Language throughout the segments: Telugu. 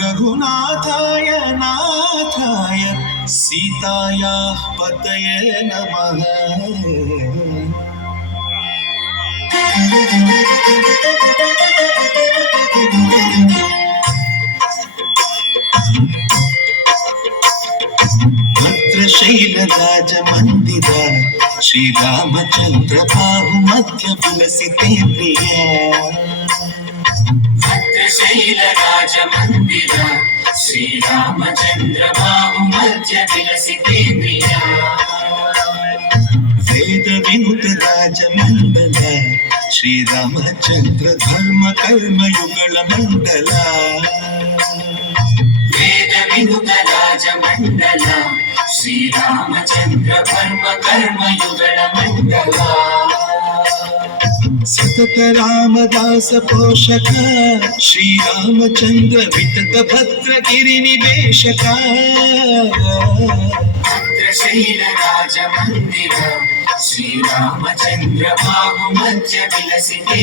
रघुनाथाय नाथाय सीतायाः पतये नमः। भद्रशैलराजमन्दिर श्रीरामचन्द्र बाहुमध्य विलसितेन्द्रिया भद्रशैलराजमन्दिर श्रीरामचन्द्र बाहुमध्य विलसितेन्द्रिया वेद विनुत राजमण्डल श्रीरामचन्द्र धर्म कर्म युगल मण्डल वेद विनुत राजमण्डल श्रीरामचन्द्र धर्म कर्म मस्तक रामदास पोषक श्रीरामचन्द्र वितत भद्रगिरिनिवेशका भद्रशैलराजमन्दिर श्रीरामचन्द्र बाहुमध्य विलसिते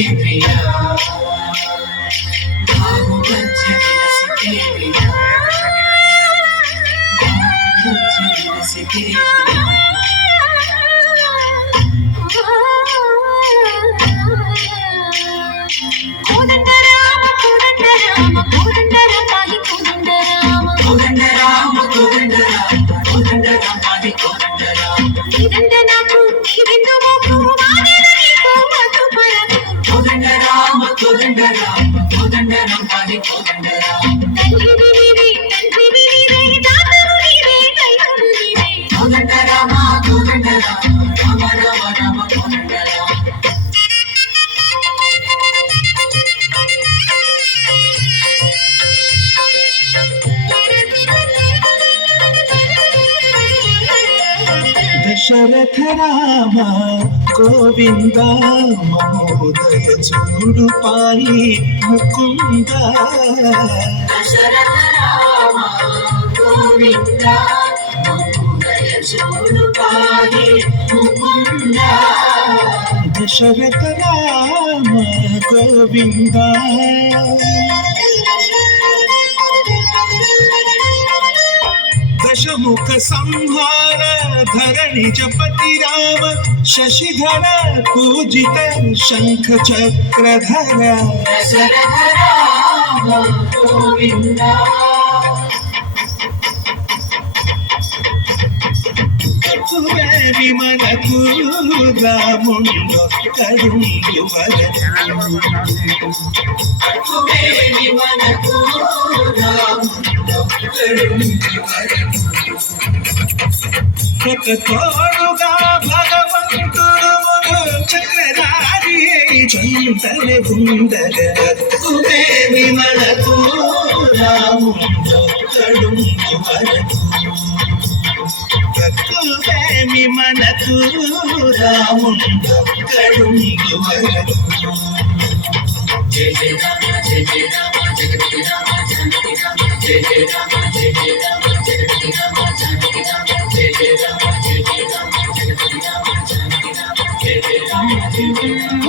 దశరథ రామ గోవింద మహోదయ చూడు పాయి ముకుంద. దశరథ రామ గోవింద మహోదయ చూడు పాడి ముకుంద. దశరథ రామ గోవింద. मुख संहार धरणि जपति राम शशिधर पूजित शंख चक्रधर। కరుండు తోడుగా భగవంతుడు చక్రధారి చంతన ఉండగా మనకు రాముడు భక్తువేమి మనకు రాముండు కరుండు వరకు జయ జయ రామ జయ జయ రామ రామ రామ జయ జయ రామ జయ జయ రామ రామ రామ జయ జయ రామ జయ జయ రామ రామ రామ జయ జయ రామ జయ జయ రామ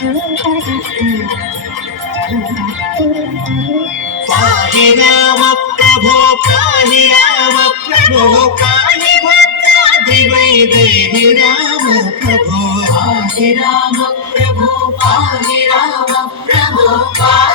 రామ రామ ಕಾಳಿ ರಾಮ ಪ್ರಭೋ ಕಾಳಿ ರಾಮ ಪ್ರಭೋ ಕಾಳಿ ಭದ್ರಾದ್ರಿವೈ ದೇಹಿ ರಾಮ ಪ್ರಭೋ ಕಾಳಿ ರಾಮ ಪ್ರಭೋ ಕಾಳಿ ರಾಮ ಪ್ರಭೋ ಕಾಳಿ